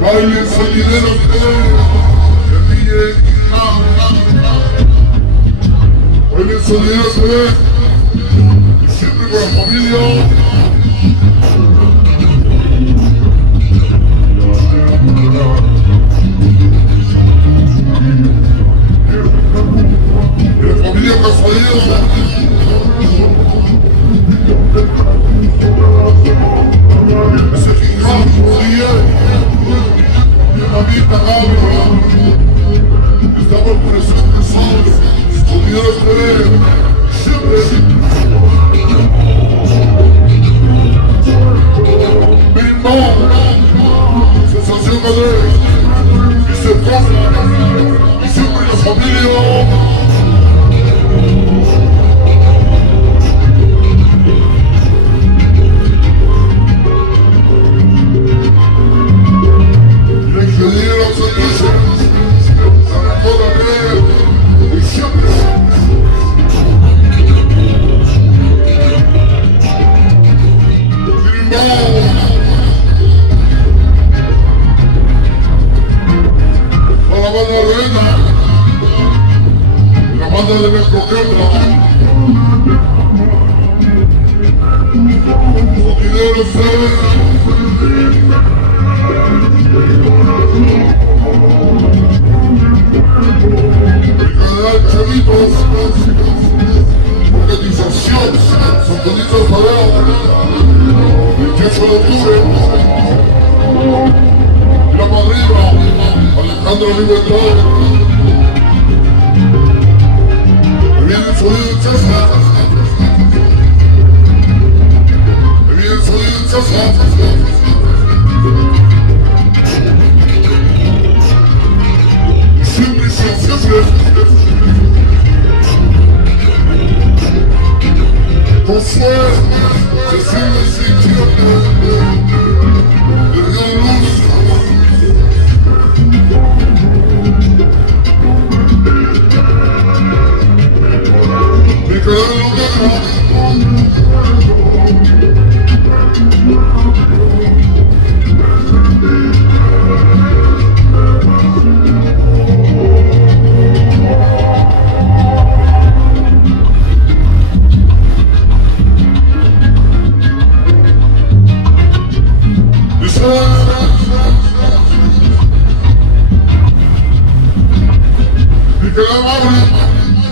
Baile sonidero baile sonidero y siempre con la familia. Y la familia Casalleros. Ese gigante, mi mamita Gabriela, estamos presentes solos, unidos siempre. BIRIMBAO, sensación CANEY, y se CONGA, y siempre la familia. La banda de COMPLETA, Sonido el canal Chavitos, organización, Sonido el 18 de octubre, la madrina, Alejandro Libertad. Me viene el sonido en casa. Me viene el sonido en casa. Y siempre, siempre. Josué, se siente el sitio. Le dio luz.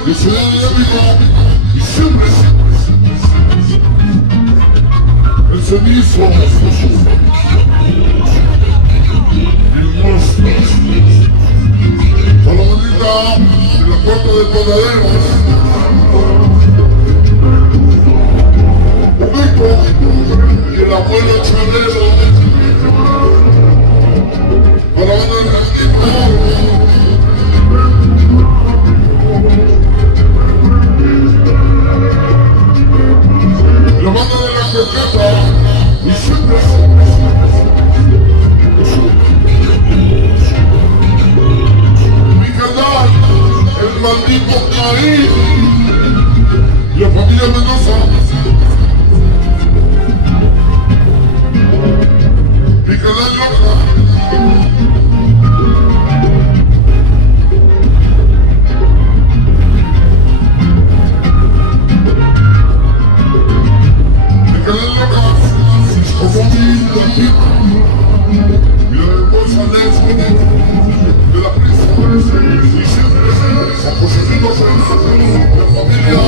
Yo soy dinámico y siempre el cenizo y el monstruo. Solo bonita de la puerta del panadero. Rico y el abuelo chalero. Para la banda del la banda de la COMPLETA y siempre mi canal, el maldito CANEY y la familia Mendoza. Mi canal loca. Y la hermosa de la prisa y siempre apoyaditos en la familia.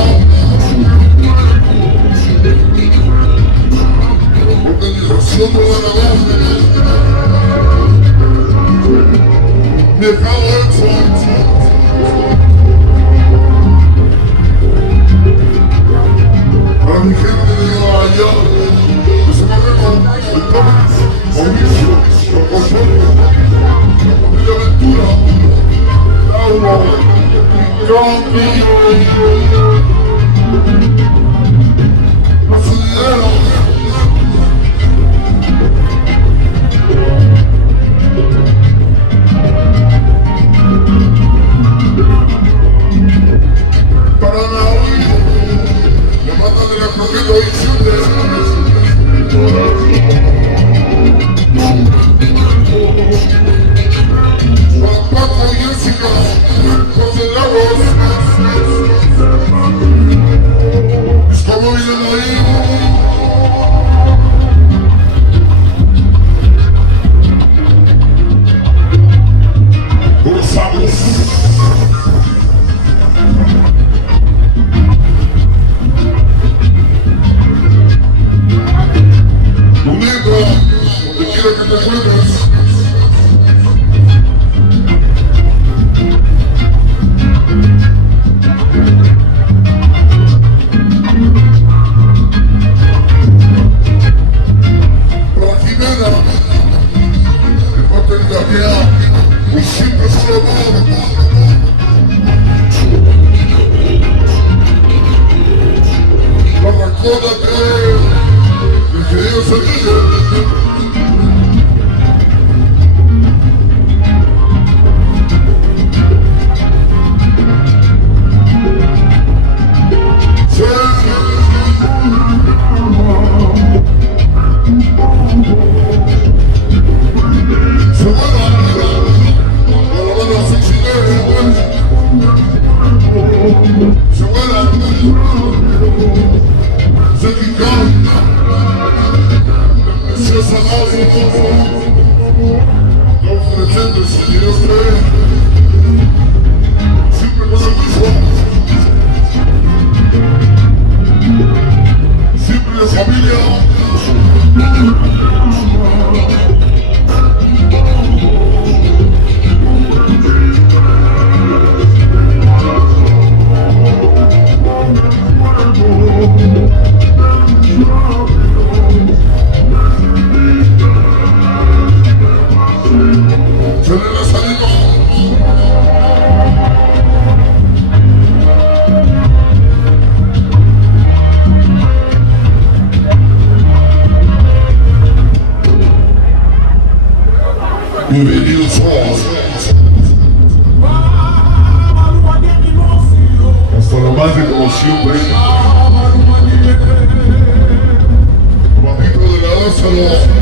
Bienvenidos todos. Hasta lo más de como siempre. Papito de la Lázaro.